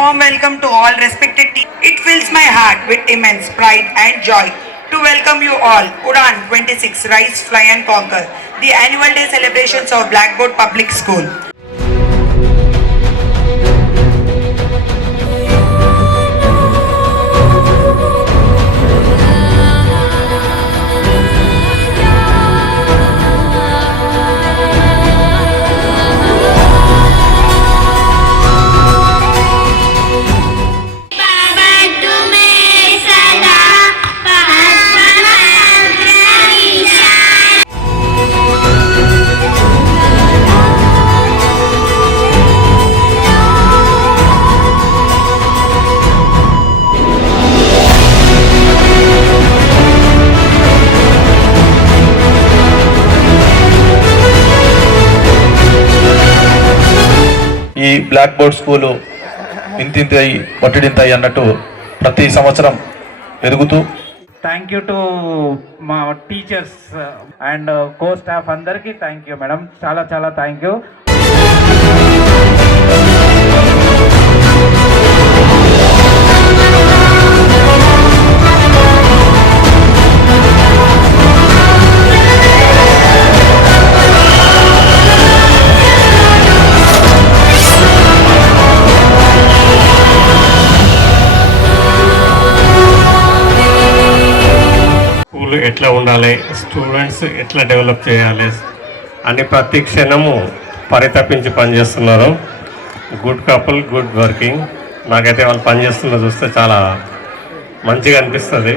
warm welcome to all respected teachers. It fills my heart with immense pride and joy to welcome you all. Udan 26 Rise, Fly and Conquer, the annual day celebrations of Blackboard Public School. ఈ black board school ఇంతింతాయి పట్టిడింతాయి అన్నట్టు ప్రతి సంవత్సరం ఎదుగుతూ. Thank you to మా teachers and co staff అందరికీ thank you madam, చాలా చాలా థ్యాంక్ యూ. ఎట్లా ఉండాలి, స్టూడెంట్స్ ఎట్లా డెవలప్ చేయాలి అని ప్రతి క్షణము పరితపించి పనిచేస్తున్నారు. Good couple, good working. నాకైతే వాళ్ళు పనిచేస్తున్న చూస్తే చాలా మంచిగా అనిపిస్తుంది.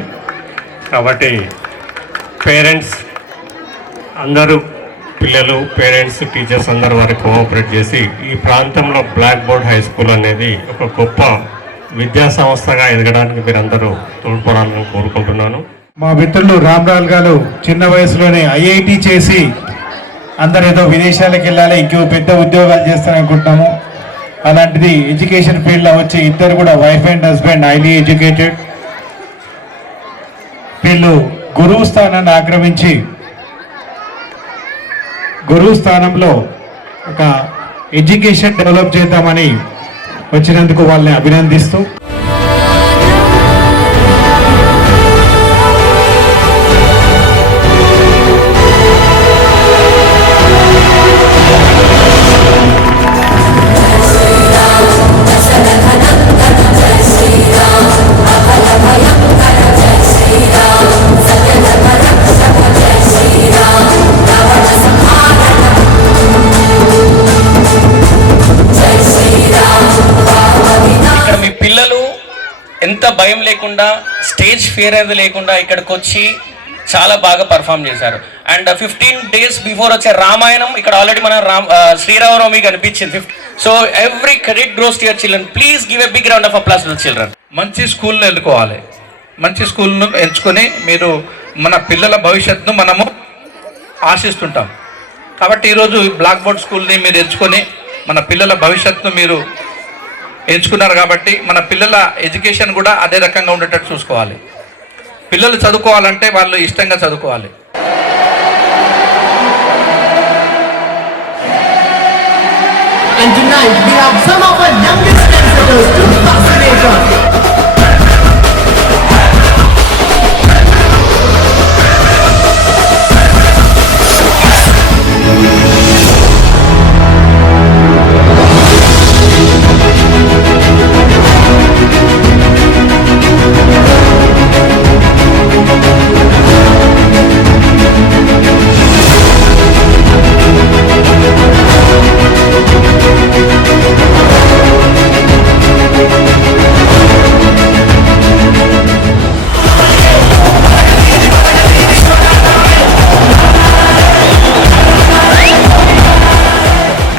కాబట్టి పేరెంట్స్ అందరూ, పిల్లలు, పేరెంట్స్, టీచర్స్ అందరూ వారికి కోఆపరేట్ చేసి ఈ ప్రాంతంలో బ్లాక్ బోర్డ్ హై స్కూల్ అనేది ఒక గొప్ప విద్యా సంస్థగా ఎదగడానికి మీరందరూ తోడ్పడాలని కోరుకుంటున్నాను. మా మిత్రులు రామ్లాల్ గారు చిన్న వయసులోనే ఐఐటి చేసి అందరు ఏదో విదేశాలకు వెళ్ళాలి, ఇంకో పెద్ద ఉద్యోగాలు చేస్తారనుకుంటున్నాము. అలాంటిది ఎడ్యుకేషన్ ఫీల్డ్లో వచ్చి ఇద్దరు కూడా wife and husband highly educated. వీళ్ళు గురువు స్థానాన్ని ఆక్రమించి గురువు స్థానంలో ఒక ఎడ్యుకేషన్ డెవలప్ చేద్దామని వచ్చినందుకు వాళ్ళని అభినందిస్తూ, ఎంత భయం లేకుండా, స్టేజ్ ఫియర్ అనేది లేకుండా ఇక్కడికి వచ్చి చాలా బాగా పర్ఫామ్ చేశారు. అండ్ 15 days బిఫోర్ వచ్చే రామాయణం ఇక్కడ ఆల్రెడీ మన శ్రీరామనవమి కనిపించింది. So every credit goes to your children. Please give a big round of applause to children. మంచి స్కూల్ను ఎన్నుకోవాలి. మంచి స్కూల్ను ఎంచుకొని మీరు మన పిల్లల భవిష్యత్తును మనము ఆశిస్తుంటాం. కాబట్టి ఈరోజు బ్లాక్ బోర్డ్ స్కూల్ని మీరు ఎంచుకొని మన పిల్లల భవిష్యత్తును మీరు ఎంచుకున్నారు. కాబట్టి మన పిల్లల ఎడ్యుకేషన్ కూడా అదే రకంగా ఉండేటట్టు చూసుకోవాలి. పిల్లలు చదువుకోవాలంటే వాళ్ళు ఇష్టంగా చదువుకోవాలి. And tonight we have some of our youngest dancers to fascinate us.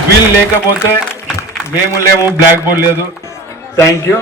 వీళ్ళు లేకపోతే మేము లేము, బ్లాక్ బోర్డ్ లేదు. Thank you.